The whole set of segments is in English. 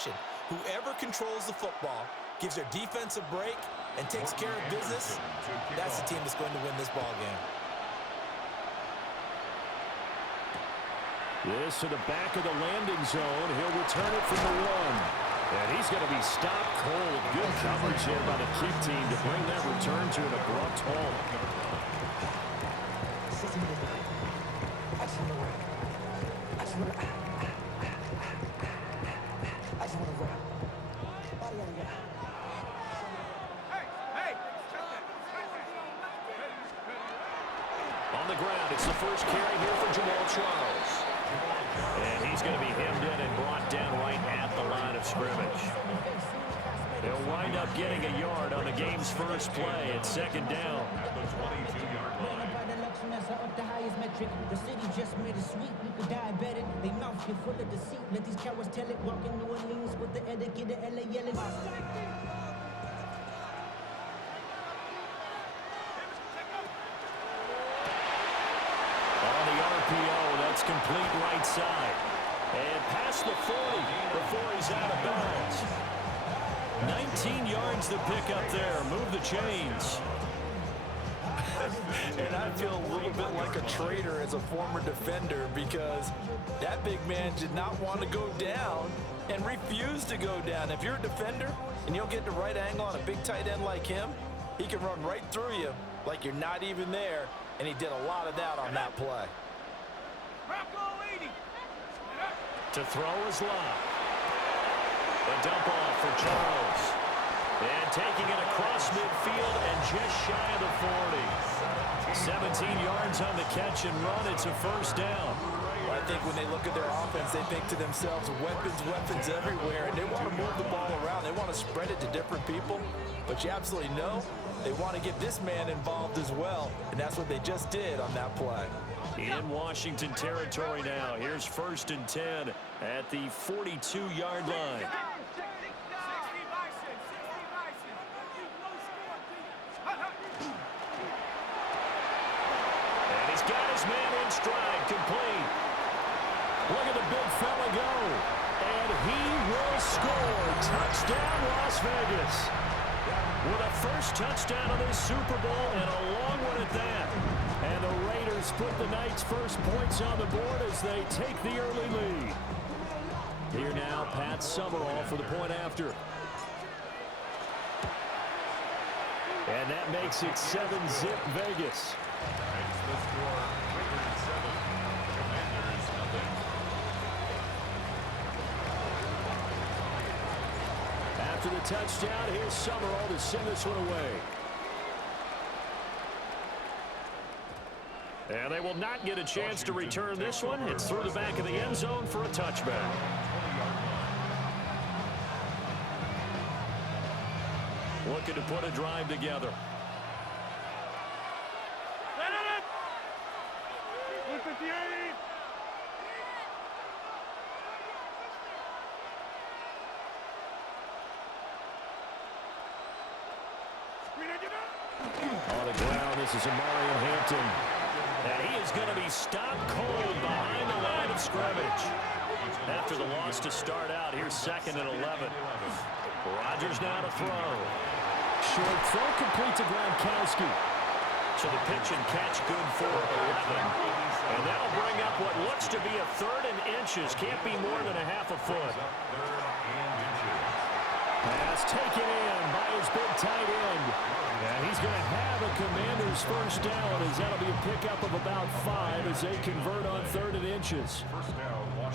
possession. Whoever controls the football, gives their defense a break, and takes care of business, that's the team that's going to win this ball game. This to the back of the landing zone. He'll return it from the 1. And he's going to be stopped cold. Good coverage here by the kick team to bring that return to an abrupt halt. On the ground, it's the first carry here for Jamal Charles. And he's going to be hemmed in and brought down right at the line of scrimmage. He'll wind up getting a yard on the game's first play at second down. At the 22-yard line. The city just made it sweet. You could die better. They mouth get full of deceit. Let these cowards tell it. Walk in New Orleans with the etiquette, the LA yelling. On the RPO, that's complete right side. And past the 40 before he's out of bounds. 19 yards to pick up there. Move the chains. And I feel a little bit like a traitor as a former defender because that big man did not want to go down and refused to go down. If you're a defender and you'll get the right angle on a big tight end like him, he can run right through you like you're not even there, and he did a lot of that on that play. To throw is Love. The dump off for Charles. And taking it across midfield and just shy of the 40. 17 yards on the catch and run. It's a first down. Well, I think when they look at their offense, they think to themselves, weapons everywhere, and they want to move the ball around. They want to spread it to different people. But you absolutely know they want to get this man involved as well, and that's what they just did on that play. In Washington territory now. Here's 1st and 10 at the 42-yard line. And he's got his man in stride, complete. Look at the big fella go. And he will score. Touchdown, Las Vegas. With a first touchdown of this Super Bowl and a long one at that. And the Raiders put the night's first points on the board as they take the early lead. Here now, Pat Summerall for the point after. And that makes it 7-zip Vegas. Makes the score Raiders 7, Commanders nothing. After the touchdown, here's Summerall to send this one away. And they will not get a chance to return this one. It's through the back of the end zone for a touchback. Looking to put a drive together. On the ground, this is Amarian Hampton. And he is going to be stopped cold behind the line of scrimmage. After the loss to start out, here's 2nd and 11. Rodgers now to throw. Short throw complete to Gronkowski. So the pitch and catch good for 11. And that'll bring up what looks to be a 3rd and inches. Can't be more than a half a foot. Pass taken in by his big tight end. And he's going to have a Commander's first down as that'll be a pickup of about 5 as they convert on 3rd and inches.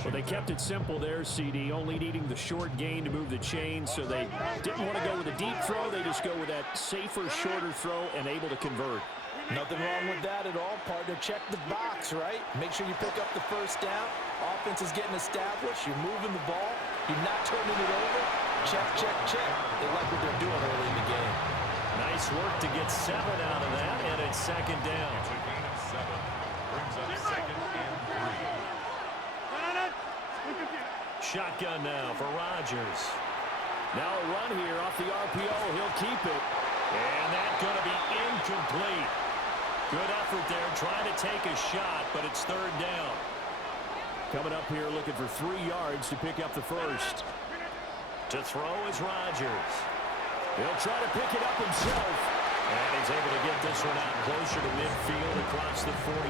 Well, they kept it simple there, CD, only needing the short gain to move the chain, so they didn't want to go with a deep throw. They just go with that safer, shorter throw and able to convert. Nothing wrong with that at all, partner. Check the box, right? Make sure you pick up the first down. Offense is getting established. You're moving the ball. You're not turning it over. Check, check, check. They like what they're doing early in the game. Nice work to get 7 out of that, and it's 2nd down. It's a gain of 7. Brings up 2nd and 3. Shotgun now for Rodgers. Now a run here off the RPO. He'll keep it. And that's going to be incomplete. Good effort there, trying to take a shot, but it's 3rd down. Coming up here looking for 3 yards to pick up the first. To throw is Rodgers. He'll try to pick it up himself. And he's able to get this one out closer to midfield across the 45.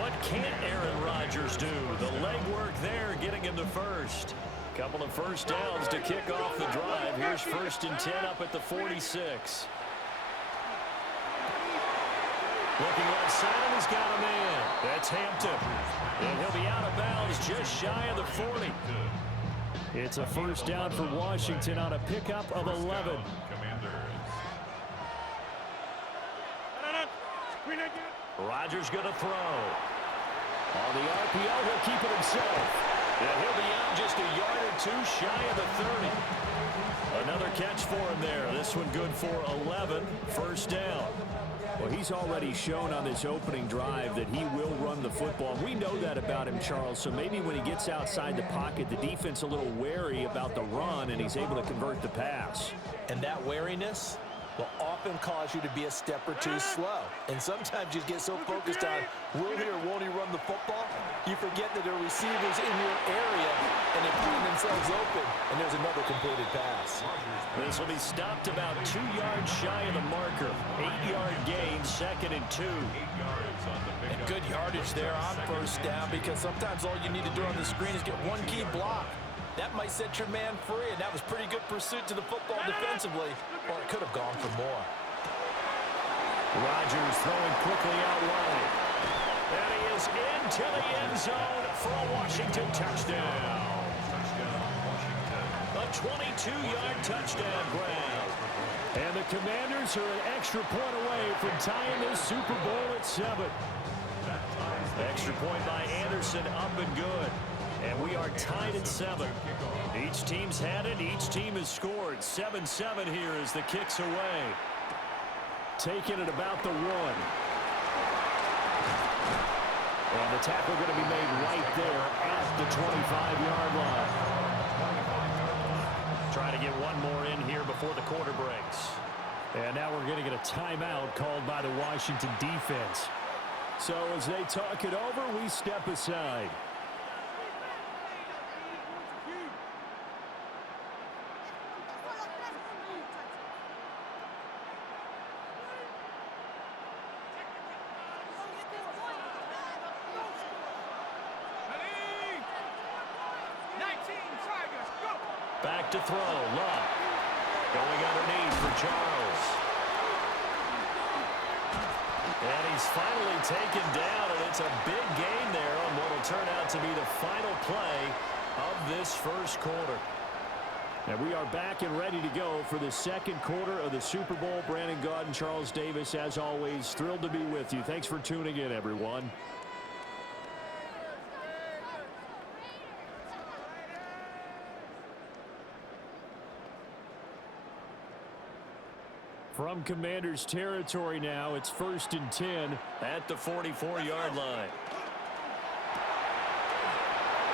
What can't Aaron Rodgers do? The legwork there getting him the first. Couple of first downs to kick off the drive. Here's 1st and 10 up at the 46. Looking left side, and he's got a man. That's Hampton. And he'll be out of bounds just shy of the 40. It's a first down for Washington on a pickup of 11. Rodgers going to throw. On the RPO, he'll keep it himself. And he'll be out just a yard or two shy of the 30. Another catch for him there. This one good for 11. First down. Well, he's already shown on this opening drive that he will run the football. We know that about him, Charles. So maybe when he gets outside the pocket, the defense a little wary about the run, and he's able to convert the pass. And that wariness will often cause you to be a step or two slow. And sometimes you get so focused on will he or won't he run the football, you forget that there are receivers in your area and they find themselves open, and there's another completed pass. This will be stopped about 2 yards shy of the marker. 8-yard gain, 2nd and 2. And good yardage there on first down, because sometimes all you need to do on the screen is get one key block. That might set your man free, and that was pretty good pursuit to the football defensively, or it could have gone for more. Rodgers throwing quickly out wide. And he is into the end zone for a Washington touchdown. A 22-yard touchdown grab. And the Commanders are an extra point away from tying this Super Bowl at 7. Extra point by Anderson, up and good. And we are tied at 7. Each team's had it. Each team has scored. 7-7 here as the kick's away. Taking it about the 1. And the tackle going to be made right there at the 25-yard line. Trying to get one more in here before the quarter breaks. And now we're going to get a timeout called by the Washington defense. So as they talk it over, we step aside. Back to throw. Love. Going underneath for Charles. And he's finally taken down, and it's a big gain there on what will turn out to be the final play of this first quarter. And we are back and ready to go for the second quarter of the Super Bowl. Brandon Gaudin and Charles Davis, as always, thrilled to be with you. Thanks for tuning in, everyone. From Commanders territory now, it's 1st and 10 at the 44-yard line.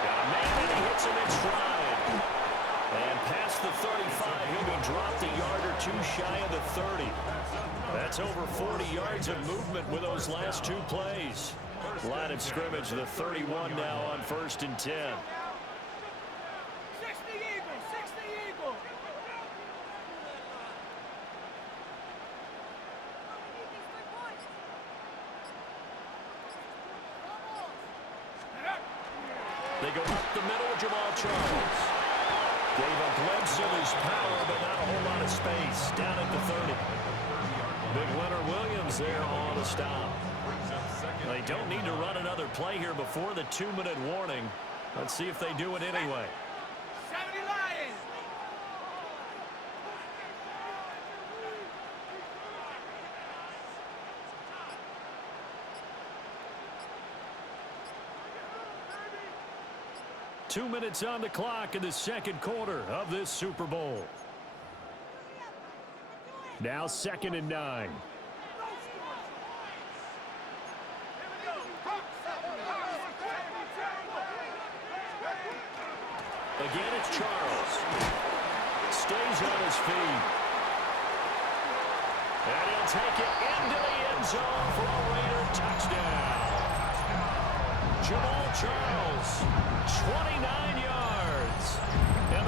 Got a man, and he hits him in stride. And past the 35, he'll be dropped a yard or two shy of the 30. That's over 40 yards of movement with those last 2 plays. Line of scrimmage, the 31 now on 1st and 10. They go up the middle, Jamal Charles. Gave a glimpse of his power, but not a whole lot of space. Down at the 30. Big Leonard Williams there on the stop. They don't need to run another play here before the 2-minute warning. Let's see if they do it anyway. 70 Lions! Two minutes on the clock in the second quarter of this Super Bowl. Now 2nd and 9. Again, it's Charles. Stays on his feet. And he'll take it into the end zone for a Raider touchdown. Jamal Charles, 29 yards. And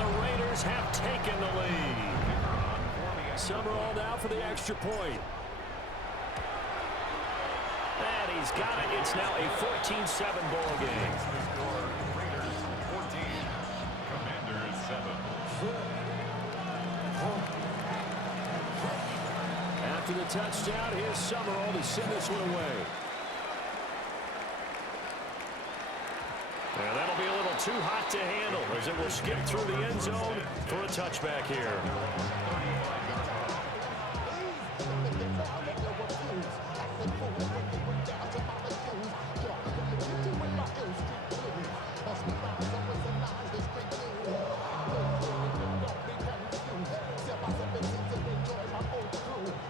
taken the lead. Summerall now for the extra point. And he's got it. It's now a 14-7 ball game. Raiders 14, Commanders 7. After the touchdown, here's Summerall to send this one away. And that'll be a little too hot to handle as it will skip through the end zone for a touchback here.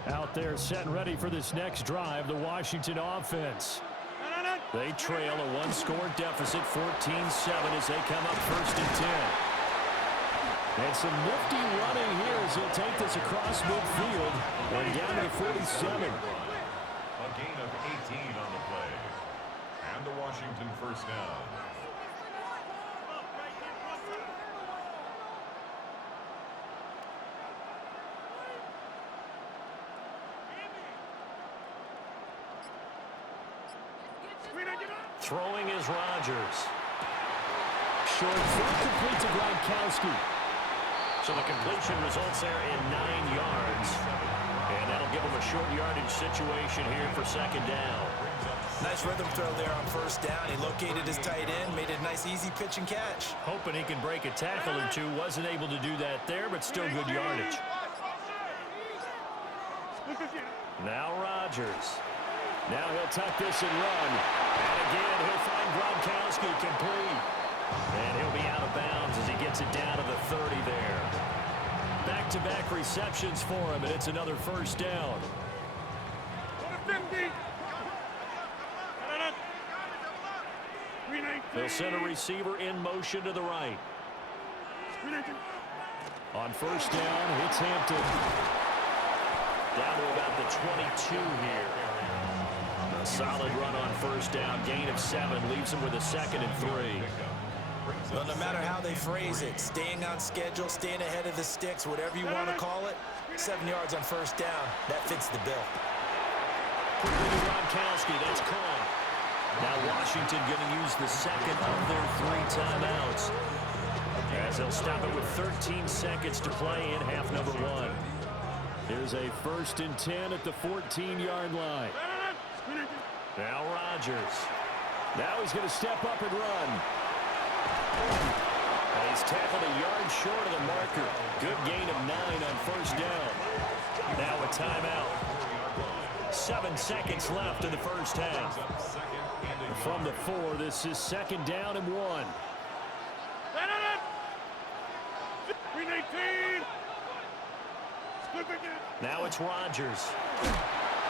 Out there set and ready for this next drive, the Washington offense. They trail a one-score deficit, 14-7, as they come up 1st and 10. And some nifty running here as he'll take this across midfield and down to the 47. A gain of 18 on the play. And the Washington first down. Throwing is Rodgers. Short throw complete to Gronkowski. So the completion results there in 9 yards. And that'll give him a short yardage situation here for 2nd down. Nice rhythm throw there on 1st down. He located his tight end, made a nice easy pitch and catch. Hoping he can break a tackle or two. Wasn't able to do that there, but still good yardage. Now Rodgers. Now he'll tuck this and run. And again, he'll find Gronkowski complete. And he'll be out of bounds as he gets it down to the 30 there. Back-to-back receptions for him, and it's another 1st down. They'll send a receiver in motion to the right. On 1st down, it's Hampton. Down to about the 22 here. A solid run on 1st down. Gain of 7 leaves him with a 2nd and 3. Well, no matter how they phrase it, staying on schedule, staying ahead of the sticks, whatever you want to call it, 7 yards on 1st down, that fits the bill. Gronkowski, that's called. Now Washington going to use the 2nd of their 3 timeouts, as they'll stop it with 13 seconds to play in half number 1. Here's a 1st and 10 at the 14-yard line. Now Rodgers. Now he's going to step up and run. And he's tackled a yard short of the marker. Good gain of 9 on 1st down. Now a timeout. 7 seconds left in the 1st half. From the 4, this is 2nd down and 1. Now it's Rodgers.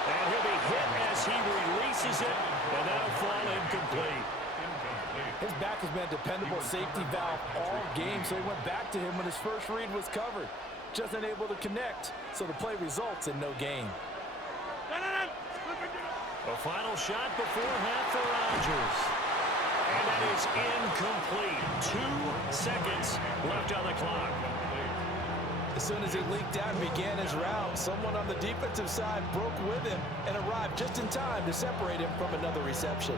And he'll be hit as he releases it, and that'll fall incomplete. His back has been a dependable safety valve all game, so he went back to him when his first read was covered. Just unable to connect, so the play results in no gain. A final shot before half for Rodgers. And that is incomplete. 2 seconds left on the clock. As soon as he leaked out and began his route, someone on the defensive side broke with him and arrived just in time to separate him from another reception.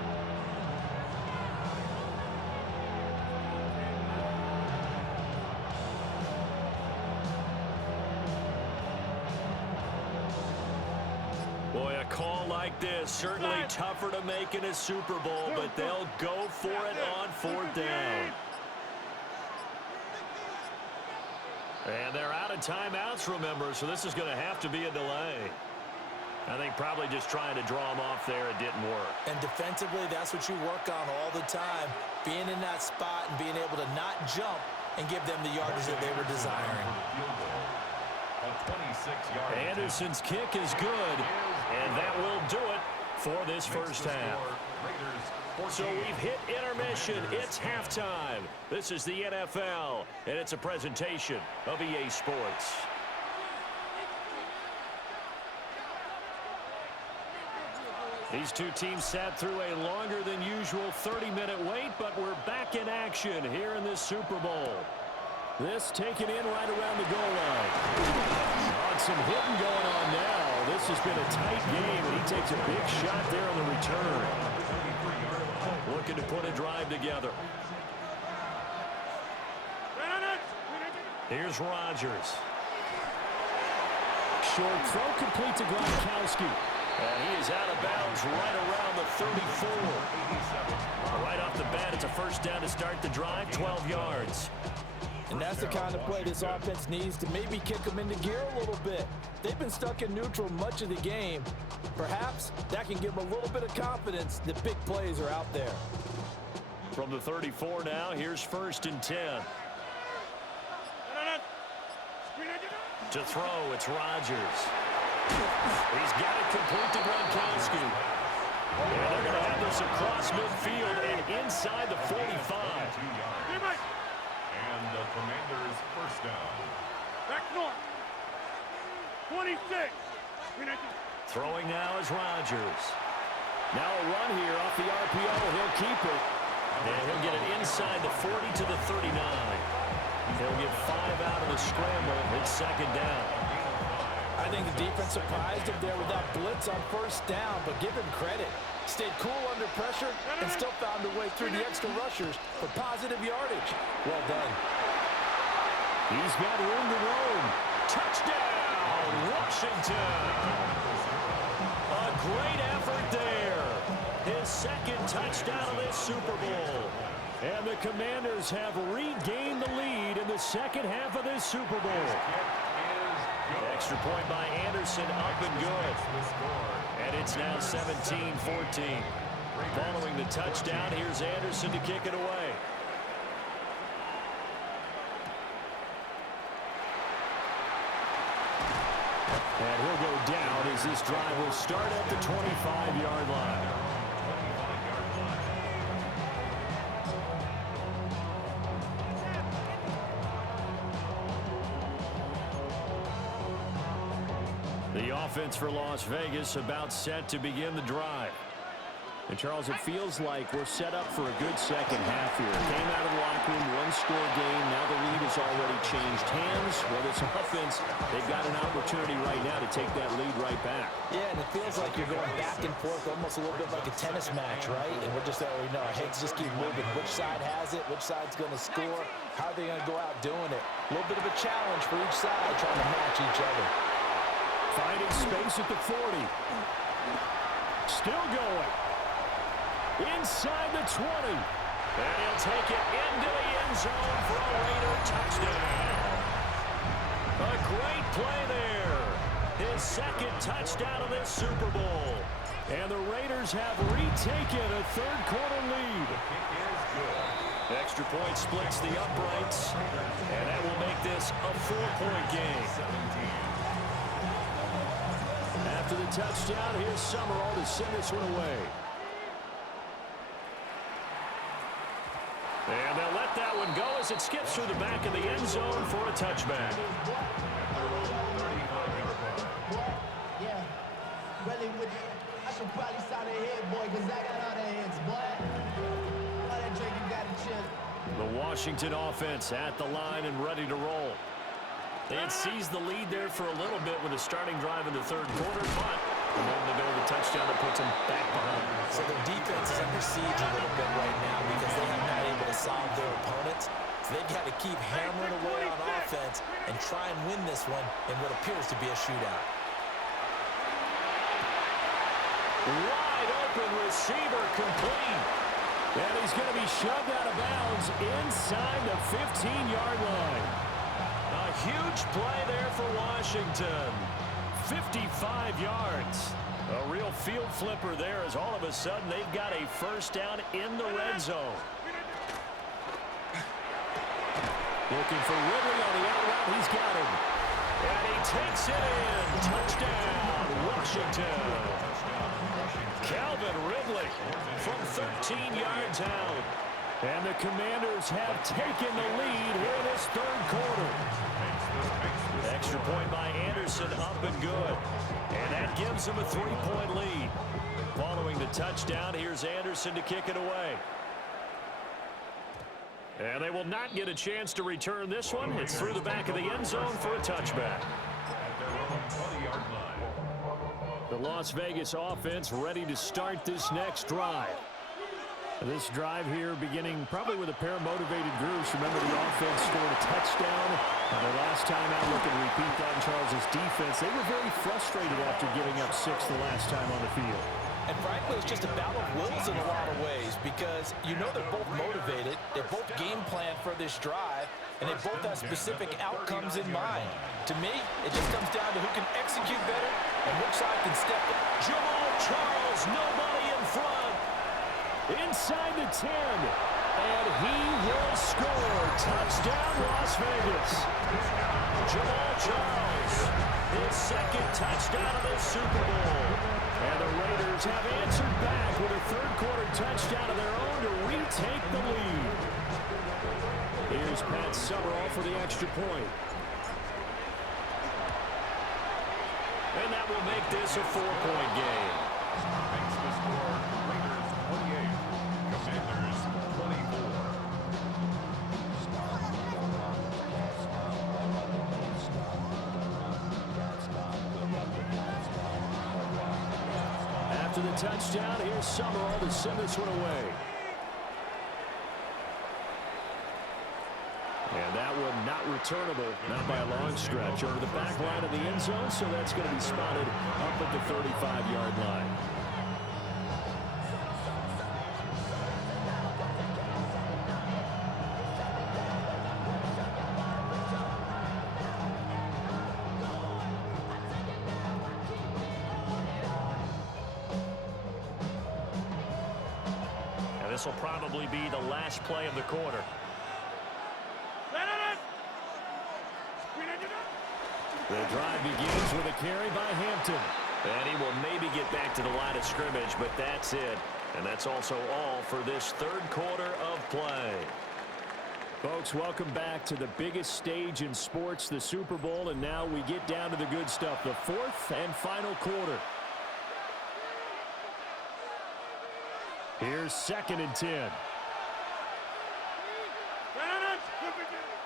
Boy, a call like this, certainly tougher to make in a Super Bowl, but they'll go for it on 4th down. And they're out of timeouts, remember, so this is going to have to be a delay. I think probably just trying to draw him off there, it didn't work. And defensively, that's what you work on all the time, being in that spot and being able to not jump and give them the yardage that they were desiring. Anderson's kick is good, and that will do it for this 1st half. So we've hit intermission. It's halftime. This is the NFL, and it's a presentation of EA Sports. These two teams sat through a longer than usual 30-minute wait, but we're back in action here in this Super Bowl. This taken in right around the goal line. Oh, some hitting going on now. This has been a tight game, and he takes a big shot there on the return. Looking to put a drive together. Here's Rodgers. Short throw complete to Gronkowski. And he is out of bounds right around the 34. Right off the bat, it's a first down to start the drive, 12 yards. And that's the kind of play this offense needs to maybe kick them into gear a little bit. They've been stuck in neutral much of the game. Perhaps that can give them a little bit of confidence that big plays are out there. From the 34 now, here's 1st and 10. To throw, it's Rodgers. He's got it complete to Gronkowski. And they're going to have this across midfield and inside the 45. And the Commanders' first down. Back north. 26. Throwing now is Rodgers. Now a run here off the RPO. He'll keep it. And he'll get it inside the 40 to the 39. He'll get 5 out of the scramble. It's 2nd down. I think the defense surprised him there with that blitz on 1st down, but give him credit. Stayed cool under pressure and still found a way through the extra rushers for positive yardage. Well done. He's got room to roam. Touchdown, Washington. A great effort there. His 2nd touchdown of this Super Bowl. And the Commanders have regained the lead in the 2nd half of this Super Bowl. Extra point by Anderson, up and good. And it's now 17-14. Following the touchdown, here's Anderson to kick it away. And he'll go down as this drive will start at the 25-yard line. The offense for Las Vegas about set to begin the drive. And, Charles, it feels like we're set up for a good second half here. Came out of the locker room, one-score game. Now the lead has already changed hands. Well, this offense, they've got an opportunity right now to take that lead right back. Yeah, and it feels like you're going back and forth, almost a little bit like a tennis match, right? And we're just already know our heads just keep moving. Which side has it? Which side's going to score? How are they going to go out doing it? A little bit of a challenge for each side, trying to match each other. Finding space at the 40. Still going. Inside the 20. And he'll take it into the end zone for a Raider touchdown. A great play there. His 2nd touchdown of this Super Bowl. And the Raiders have retaken a 3rd quarter lead. Extra point splits the uprights. And that will make this a 4-point game. After the touchdown, here's Summerall to send this one away. And they'll let that one go as it skips through the back of the end zone for a touchback. Yeah, really with it. I should probably sign a head, boy, because I got all the heads, boy. All that drink, you got to chill. The Washington offense at the line and ready to roll. They had seized the lead there for a little bit with a starting drive in the 3rd quarter, but a moment ago the touchdown that puts them back behind. So their defense is under siege a little bit right now because they have not able to solve their opponents. So they've got to keep hammering away on offense and try and win this one in what appears to be a shootout. Wide open receiver complete. And he's going to be shoved out of bounds inside the 15-yard line. A huge play there for Washington. 55 yards. A real field flipper there as all of a sudden they've got a first down in the red zone. Looking for Ridley on the out route. He's got him. And he takes it in. Touchdown, Washington. Calvin Ridley from 13 yards out. And the Commanders have taken the lead here in this 3rd quarter. Extra point by Anderson, up and good. And that gives them a 3-point lead. Following the touchdown, here's Anderson to kick it away. And they will not get a chance to return this one. It's through the back of the end zone for a touchback. At their own 20-yard line. The Las Vegas offense ready to start this next drive. This drive here beginning probably with a pair of motivated groups. Remember, the offense scored a touchdown. Their last time out, looking to repeat that in Charles' defense. They were very frustrated after giving up 6 the last time on the field. And frankly, it's just a battle of wills in a lot of ways because you know they're both motivated, they both game plan for this drive, and they both have specific outcomes in mind. To me, it just comes down to who can execute better and which side can step up. Jamal Charles, nobody in front. Inside the 10, and he will score. Touchdown, Las Vegas. Jamal Charles, his second touchdown of the Super Bowl. And the Raiders have answered back with a third-quarter touchdown of their own to retake the lead. Here's Pat Summerall for the extra point. And that will make this a 4-point game. Makes the score Raiders 28, Commanders 24. After the touchdown, here's Summerall to send this one away. And that one not returnable, not by a long stretch. Over the back line of the end zone, so that's going to be spotted up at the 35-yard line. This will probably be the last play of the quarter. The drive begins with a carry by Hampton. And he will maybe get back to the line of scrimmage, but that's it. And that's also all for this third quarter of play. Folks, welcome back to the biggest stage in sports, the Super Bowl. And now we get down to the good stuff, the fourth and final quarter. Here's 2nd and 10.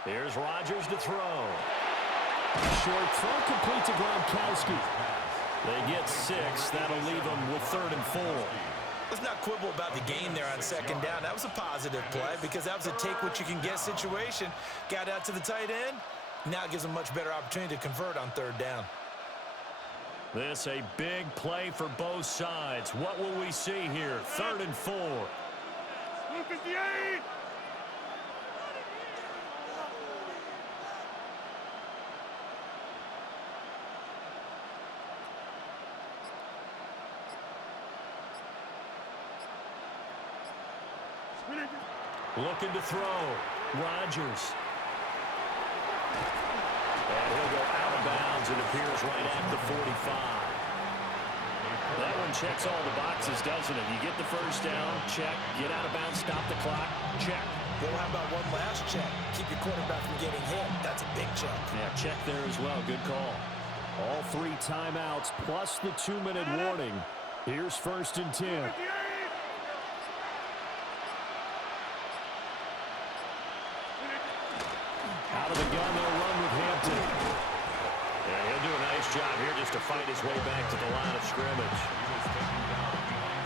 Here's Rodgers to throw. Short throw complete to Gronkowski. They get 6. That'll leave them with 3rd and 4. Let's not quibble about the gain there on 2nd down. That was a positive play because that was a take-what-you-can-get situation. Got out to the tight end. Now it gives them a much better opportunity to convert on 3rd down. This a big play for both sides. What will we see here? 3rd and 4. Looking to throw. Rodgers. And he'll go out of bounds. It appears right at the 45. That one checks all the boxes, doesn't it? You get the first down, check. Get out of bounds, stop the clock, check. Well, how about one last check? Keep your quarterback from getting hit. That's a big check. Yeah, check there as well. Good call. All 3 timeouts plus the 2-minute warning. Here's 1st and 10. Out of the gun, they'll run with Hampton. Yeah, he'll do a nice job here just to fight his way back to the line of scrimmage.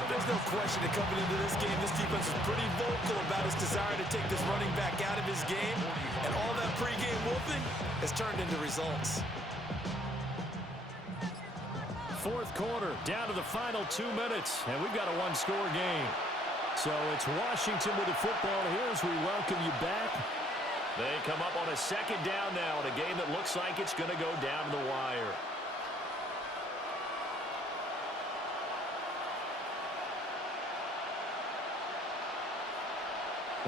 There's no question that coming into this game, this defense is pretty vocal about its desire to take this running back out of his game. And all that pregame wolfing has turned into results. 4th quarter, down to the final 2 minutes. And we've got a 1-score game. So it's Washington with the football here as we welcome you back. They come up on a 2nd down now in a game that looks like it's going to go down to the wire.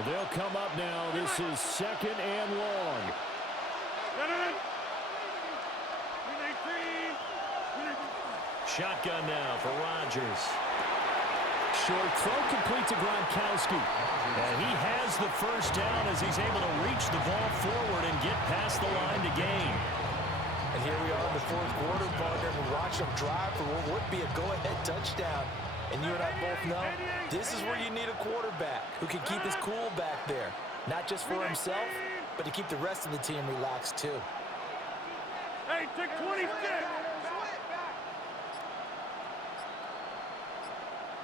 They'll come up now. This is 2nd and long. Shotgun now for Rodgers. Short throw complete to Gronkowski. And he has the first down as he's able to reach the ball forward and get past the line to gain. And here we are in the 4th quarter, partner. We watch them drive for what would be a go-ahead touchdown. And you and I both know this is where you need a quarterback who can keep his cool back there. not just for himself, but to keep the rest of the team relaxed too. Hey, take 26.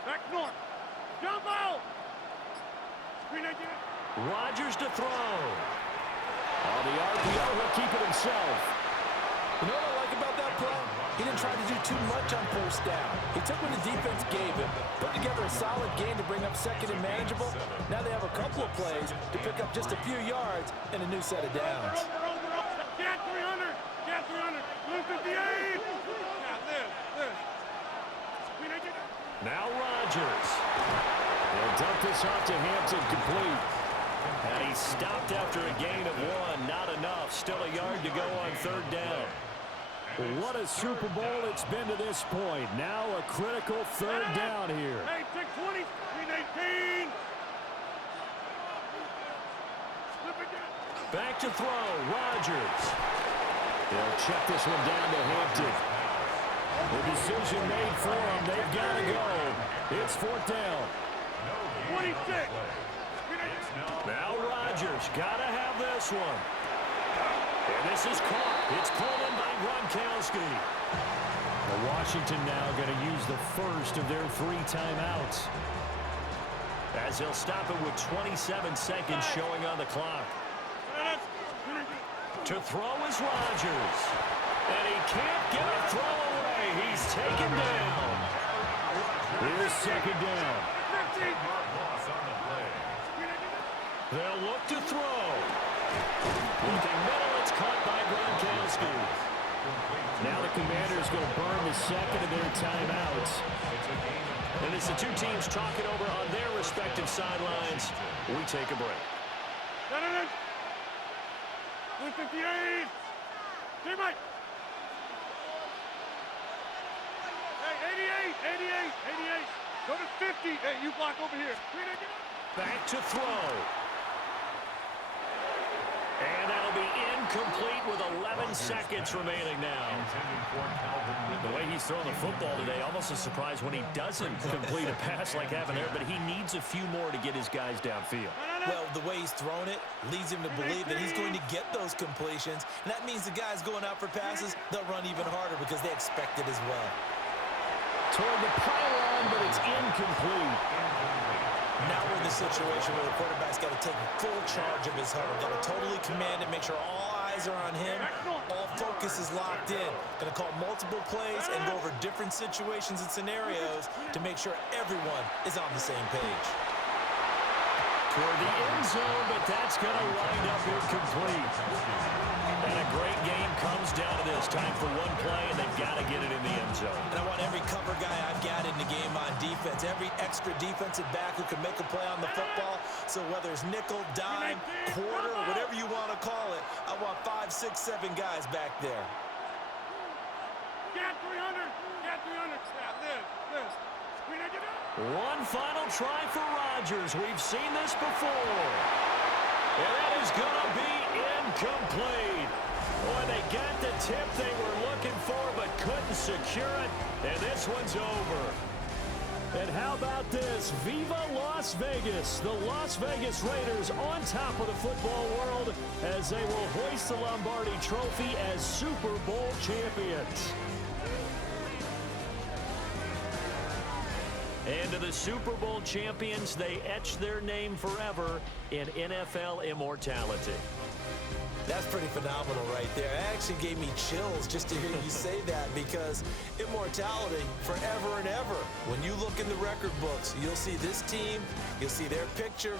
Back north. Jump out. Rodgers to throw. On the RPO, he'll keep it himself. You know what I like about that play? He didn't try to do too much on first down. He took what the defense gave him, put together a solid game to bring up second and manageable. Now they have a couple of plays to pick up just a few yards and a new set of downs. Get 300. Get 300. Live 58. Now Rodgers. He'll dump this off to Hampton, complete. And he stopped after a gain of 1. Not enough. Still a yard to go on third down. What a Super Bowl it's been to this point. Now a critical third down here. Hey, take 20. 18. Back to throw. Rodgers. They'll check this one down to Hampton. The decision made for them. They've got to go. It's fourth down. 26. Now Rodgers. Got to have this one. And this is caught. It's pulled in by Gronkowski. Well, Washington now going to use the first of their 3 timeouts, as he'll stop it with 27 seconds showing on the clock. To throw is Rodgers. And he can't get a throw away. He's taken down. Here's second down. They'll look to throw. Looking middle, it's caught by Gronkowski. Now the Commanders going to burn the second of their timeouts. And as the two teams talking over on their respective sidelines, we take a break. 58. Teammate. Hey, 88. Go to 50. Hey, you block over here. Back to throw. And that'll be incomplete with 11 seconds remaining now. The way he's throwing the football today, almost a surprise when he doesn't complete a pass like having there, but he needs a few more to get his guys downfield. Well, the way he's thrown it leads him to believe that he's going to get those completions, and that means the guys going out for passes, they'll run even harder because they expect it as well. Toward the pylon, but it's incomplete. Now we're in the situation where the quarterback's got to take full charge of his huddle, got to totally command it, make sure all eyes are on him, all focus is locked in. Going to call multiple plays and go over different situations and scenarios to make sure everyone is on the same page. Toward the end zone, but that's going to wind up incomplete. And a great game comes down to this. Time for one play, and they've got to get it in the end zone. And I want every cover guy I've got in the game on defense, every extra defensive back who can make a play on the football. So whether it's nickel, dime, quarter, whatever you want to call it, I want 5, 6, 7 guys back there. Get 300. Get 300. Yeah, this. One final try for Rodgers. We've seen this before. And that is going to be incomplete. Boy, they got the tip they were looking for, but couldn't secure it. And this one's over. And how about this? Viva Las Vegas. The Las Vegas Raiders on top of the football world as they will hoist the Lombardi Trophy as Super Bowl champions. And to the Super Bowl champions, they etch their name forever in NFL immortality. That's pretty phenomenal right there. It actually gave me chills just to hear you say that, because immortality forever and ever. When you look in the record books, you'll see this team, you'll see their picture,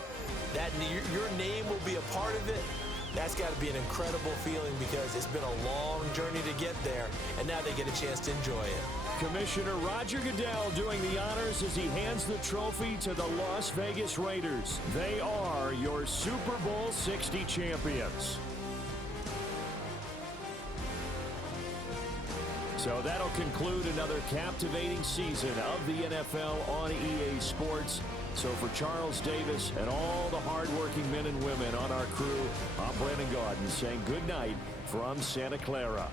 that your name will be a part of it. That's got to be an incredible feeling because it's been a long journey to get there, and now they get a chance to enjoy it. Commissioner Roger Goodell doing the honors as he hands the trophy to the Las Vegas Raiders. They are your Super Bowl 60 champions. So that'll conclude another captivating season of the NFL on EA Sports. So for Charles Davis and all the hardworking men and women on our crew, I'm Brandon Gaudin saying good night from Santa Clara.